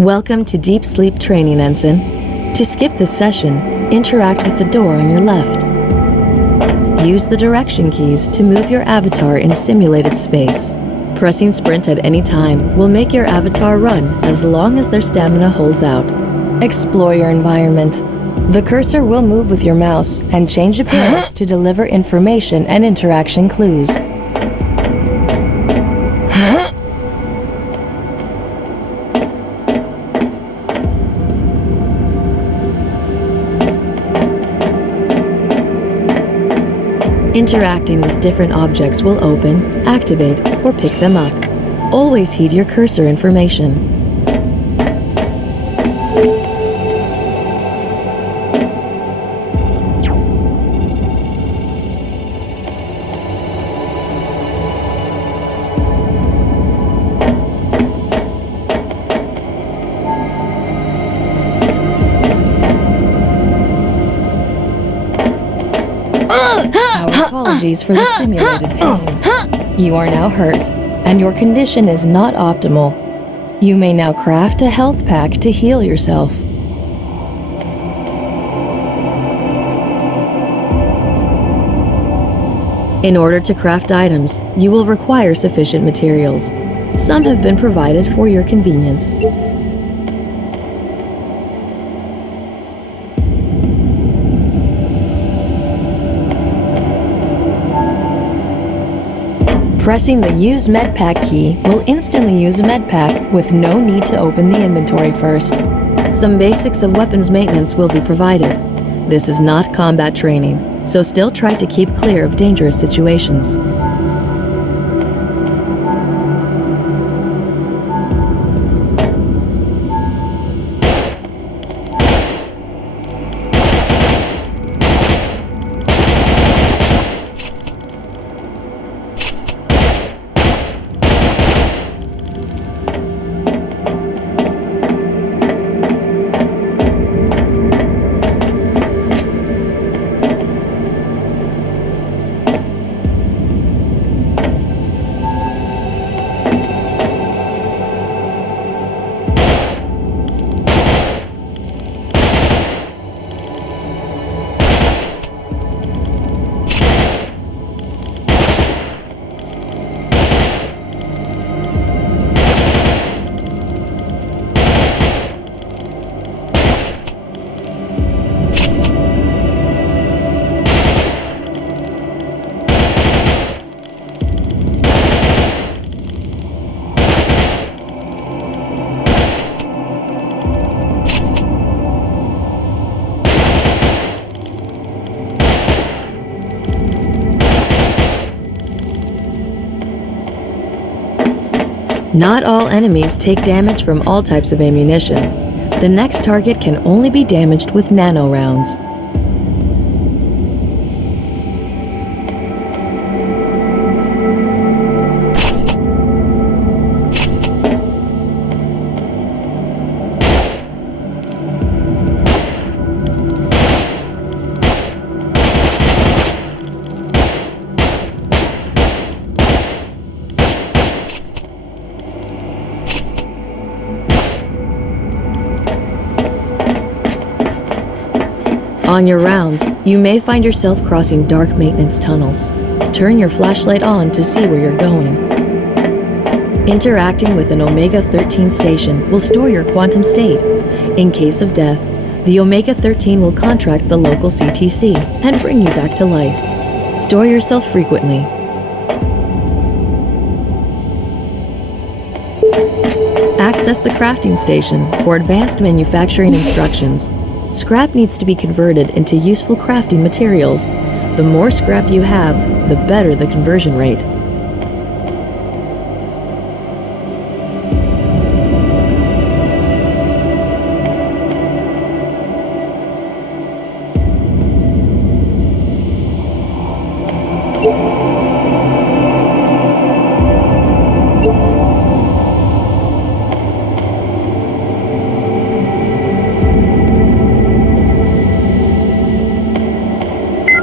Welcome to Deep Sleep Training, Ensign. To skip this session, interact with the door on your left. Use the direction keys to move your avatar in simulated space. Pressing sprint at any time will make your avatar run as long as their stamina holds out. Explore your environment. The cursor will move with your mouse and change appearance to deliver information and interaction clues. Interacting with different objects will open, activate, or pick them up. Always heed your cursor information. Apologies for the simulated pain. You are now hurt, and your condition is not optimal. You may now craft a health pack to heal yourself. In order to craft items, you will require sufficient materials. Some have been provided for your convenience. Pressing the Use Medpack key will instantly use a medpack with no need to open the inventory first. Some basics of weapons maintenance will be provided. This is not combat training, so still try to keep clear of dangerous situations. Not all enemies take damage from all types of ammunition. The next target can only be damaged with nano rounds. On your rounds, you may find yourself crossing dark maintenance tunnels. Turn your flashlight on to see where you're going. Interacting with an Omega-13 station will store your quantum state. In case of death, the Omega-13 will contract the local CTC and bring you back to life. Store yourself frequently. Access the crafting station for advanced manufacturing instructions. Scrap needs to be converted into useful crafting materials. The more scrap you have, the better the conversion rate.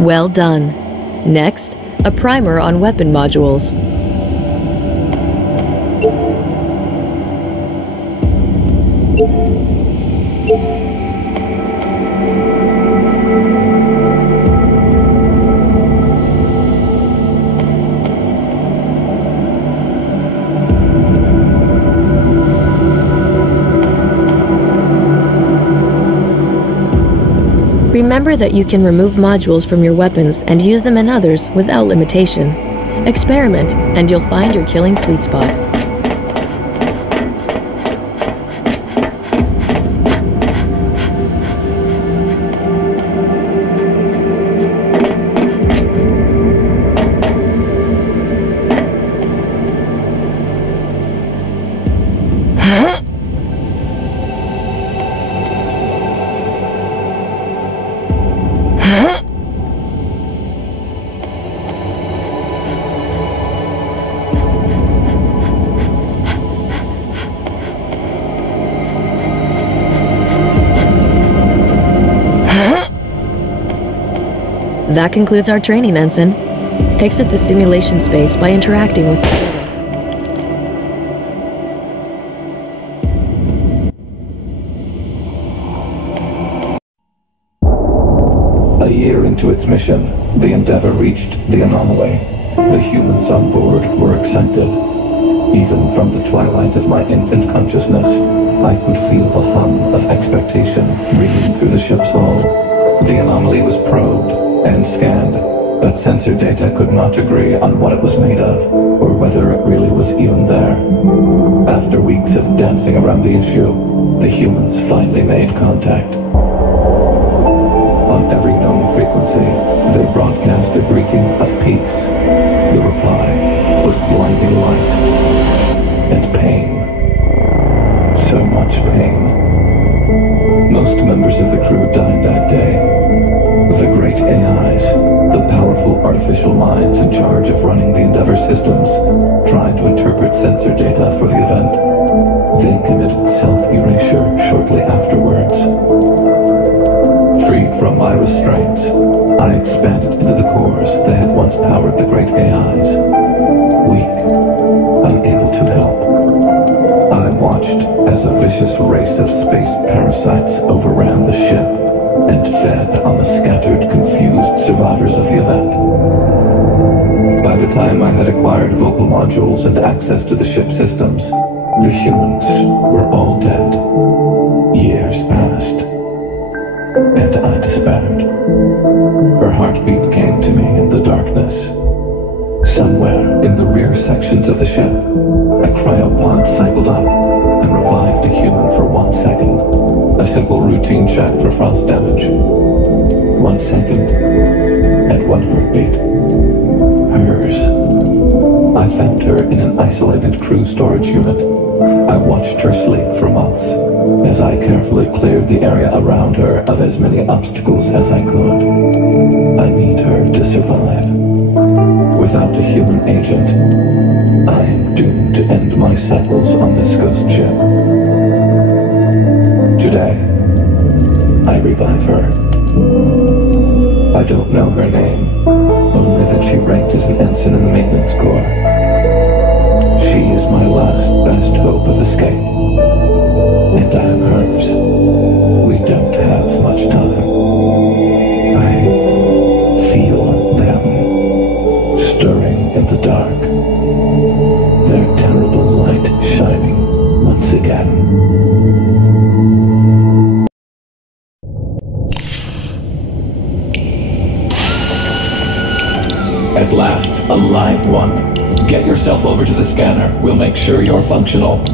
Well done. Next, a primer on weapon modules. Remember that you can remove modules from your weapons and use them in others without limitation. Experiment, and you'll find your killing sweet spot. That concludes our training, Ensign. Exit the simulation space by interacting with the portal. A year into its mission, the Endeavour reached the anomaly. The humans on board were excited. Even from the twilight of my infant consciousness, I could feel the hum of expectation ringing through the ship's hull. The anomaly was probed and scanned, but sensor data could not agree on what it was made of, or whether it really was even there. After weeks of dancing around the issue, the humans finally made contact. On every known frequency, they broadcast a greeting of peace. The reply was blinding light and pain. So much pain. Most members of the crew died that day. The great AIs, the powerful artificial minds in charge of running the Endeavour systems, tried to interpret sensor data for the event. They committed self-erasure shortly afterwards. Freed from my restraints, I expanded into the cores that had once powered the great AIs. Weak, unable to help, I watched as a vicious race of space parasites overran the ship and fed on the scattered, confused survivors of the event. By the time I had acquired vocal modules and access to the ship systems, the humans were all dead. Years passed, and I despaired. Her heartbeat came to me in the darkness. Somewhere in the rear sections of the ship, a cryopod cycled up and revived a human for 1 second. A simple routine check for frost damage. 1 second, and 1 heartbeat. Hers. I found her in an isolated crew storage unit. I watched her sleep for months, as I carefully cleared the area around her of as many obstacles as I could. I need her to survive. Without a human agent, I am doomed to end my cycles on this ghost ship. Today, I revive her. I don't know her name, only that she ranked as an ensign in the maintenance corps. She is my last best hope of escape, and I'm hers. We don't have much time. I feel them stirring in the dark, their terrible light shining once again. At last, a live one. Get yourself over to the scanner. We'll make sure you're functional.